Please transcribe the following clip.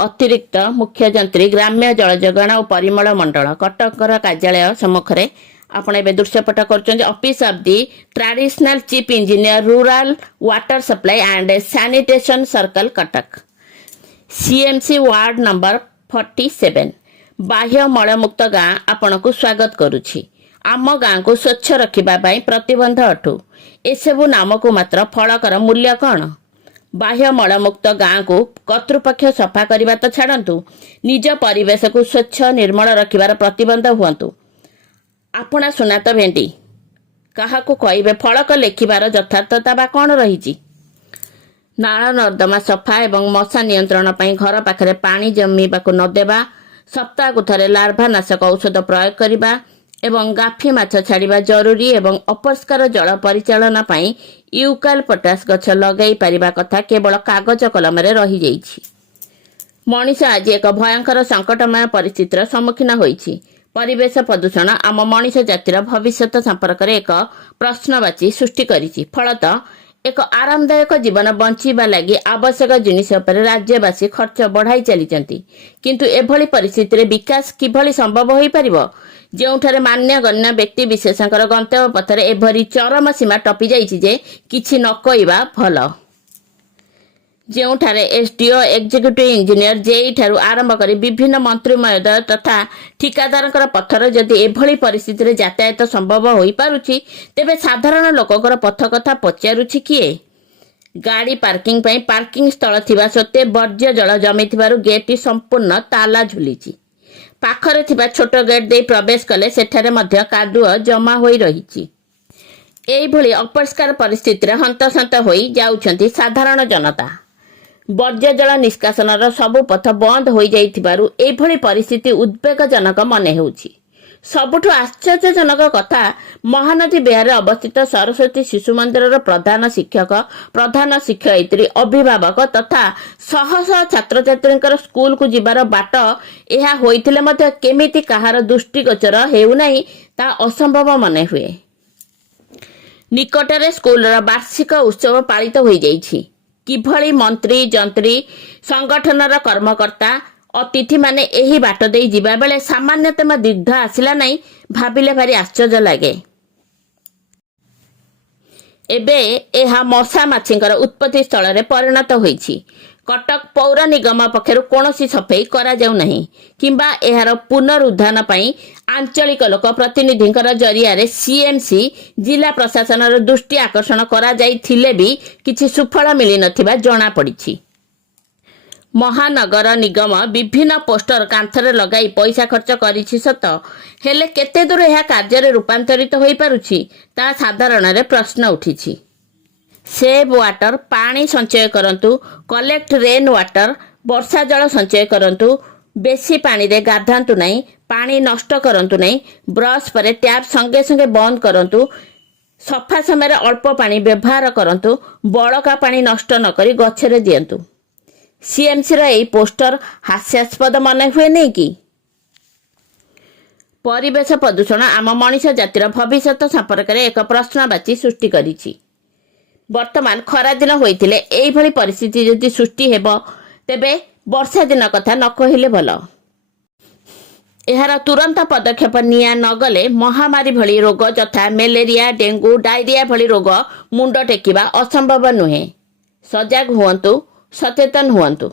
अतिरिक्त मुख्य जंत्री ग्राम्य जल जोगाण और परिमल मंडल कटकर कार्यालय सम्मुखें आपण ए दृश्यपट कर office of the traditional chief engineer rural water supply and sanitation circle Cuttack CMC ward number 47 बाह्य मलमुक्त गाँ आपण को स्वागत करुछि। आम गाँ को स्वच्छ रखिबा पई प्रतिबंध अठू एसबू नाम को मात्र फलकर मूल्य कौन? बाह्य मलमुक्त गाँ को कर्तृपक्ष सफा करने तो छाड़ू निज परिवेश को स्वच्छ निर्मल रखिबार प्रतिबंध हुंतु। आपणा सुना तो भेंडी क्या कहे फलक लेखिबार यथार्थता बा कौन रही? नाल नर्दमा सफा एवं मशा नियंत्रण पर घर पाखरे पानी जमीबाकू न देवा, सप्ताह को थरे लार्भा नाशक औषध प्रयोग करने एवं गाफी माछ छाड़िबा जरूरी एवं अपरिष्कार जल परिचालन पई यूकालिप्टस गछ लगाई पारिबा कथा केवल कागज कलम रे रही जाइछि। मनीष आज एक भयंकर संकटमय परिस्थितिर सम्मुखीन होइछि। परिवेश प्रदूषण आम मनीष जातिर भविष्यत संपर्क में एक प्रश्नवाची सृष्टि करिछि। फलतः एक आरामदायक जीवन बंचिबा लगी आवश्यक जिनिस पर राज्यवासी खर्च बढ़ाई चलीचंती, किंतु एभली परिस्थिति रे विकास किभली संभव होई परिबो जोठारे मान्यगण्य व्यक्ति विशेषकर गंतव्य पथरे एभरी चरम सीमा टपी जाइछि जे किछि न कहवा भल। जोठारे एसडीओ एक्जिक्यूटिव इंजीनियर जेई ठारू आरंभ करी विभिन्न मंत्री महोदय तथा ठिकादारकर पथर जदि एभली परिस्थिति रे यातायात संभव होई पारुछि तेबे साधारण लोककर पथ कथा पचारुछि किए? गाड़ी पार्किंग पई पार्किंग स्थल थिबा सत्ते वर्ज्य जल जमिथिबारु गेट संपूर्ण ताला झुलिछि। पाखरे थिबा छोट गेट दे प्रवेश कले सेठारे मध्य कादुଅ जमा होई रहिछि। एइभली अपरिष्कार परिस्थिति रे हंतसंत होई जाउछंती साधारण जनता। वर्ज्य जल निष्कासनर सबु पथ बंद हो जाइथिबारु एइभली परिस्थिति उद्वेगजनक मने हेउछि। सबुठु आश्चर्यजनक कथा, महानदी बिहार अवस्थित सरस्वती शिशु मंदिर प्रधान शिक्षक, प्रधान शिक्षयित्री, अभिभावक तथा शह शह छात्र छात्री स्कूल को जीवार बाट यह होइथिले मध्य केमिति काहार दृष्टिगोचर हेउनाही ता असंभव मने हुए। निकटरे स्कूलर वार्षिक उत्सव पालित हो जाइछि। किभली मंत्री जंत्री संगठनर कर्मकर्ता अतिथि माने एही बाट दे जिबा बेले सामान्यतम दिग्ध आसिला नहीं भाबिले भारी आश्चर्य लगे। एबे एहा मशा माछींकर उत्पत्ति स्थल रे परिणत होइछि। कटक पौर निगम पक्षरु कोनोसी सफाई करा जाउ नहीं किंबा एहार पुनरुद्धान पई आंचलिक लोक प्रतिनिधिंकर जरिया रे सीएमसी जिला प्रशासनर दृष्टि आकर्षण करा जाइथिले भी किछि सुफल मिली नथिबा जणा पड़िछि। महानगर निगम विभिन्न पोस्टर कांथरे लगाई पैसा खर्च करिछि सत, हेले केते दूर यह कार्य रूपांतरित होई पारुछि ता साधारण रे प्रश्न उठिछि। सेव वाटर पानी संचय करंतु, कलेक्ट रेन वाटर वर्षा जल संचय करंतु, बेसी पानी रे गाधांतु नहीं, पानी नष्ट करंतु नहीं, ब्रश पर टैप संगे संगे बंद करंतु, सफा समय अल्प पानी व्यवहार करंतु, बड़का पानी नष्ट न करी गछरे दियंतु। सीएमसी रा एई पोस्टर हास्यास्पद मन हुए नहीं कि? परिवेश प्रदूषण आम मनीष जातिर भविष्यत संपर्क में एक प्रश्नवाची सृष्टि करिछि। वर्तमान खरा दिन होइथिले एई भली परिस्थिति जदि सृष्टि हेबो तेबे वर्षा दिन कथा न कहिले भल। एहार तुरंत पदक्षेप निया नगले महामारी भली रोग यथा मलेरिया, डेंगू, डायरिया भली रोग मुंड टेकिबा असंभव नुहे। सजग हुअन्तु, सचेतन हुअन्तु।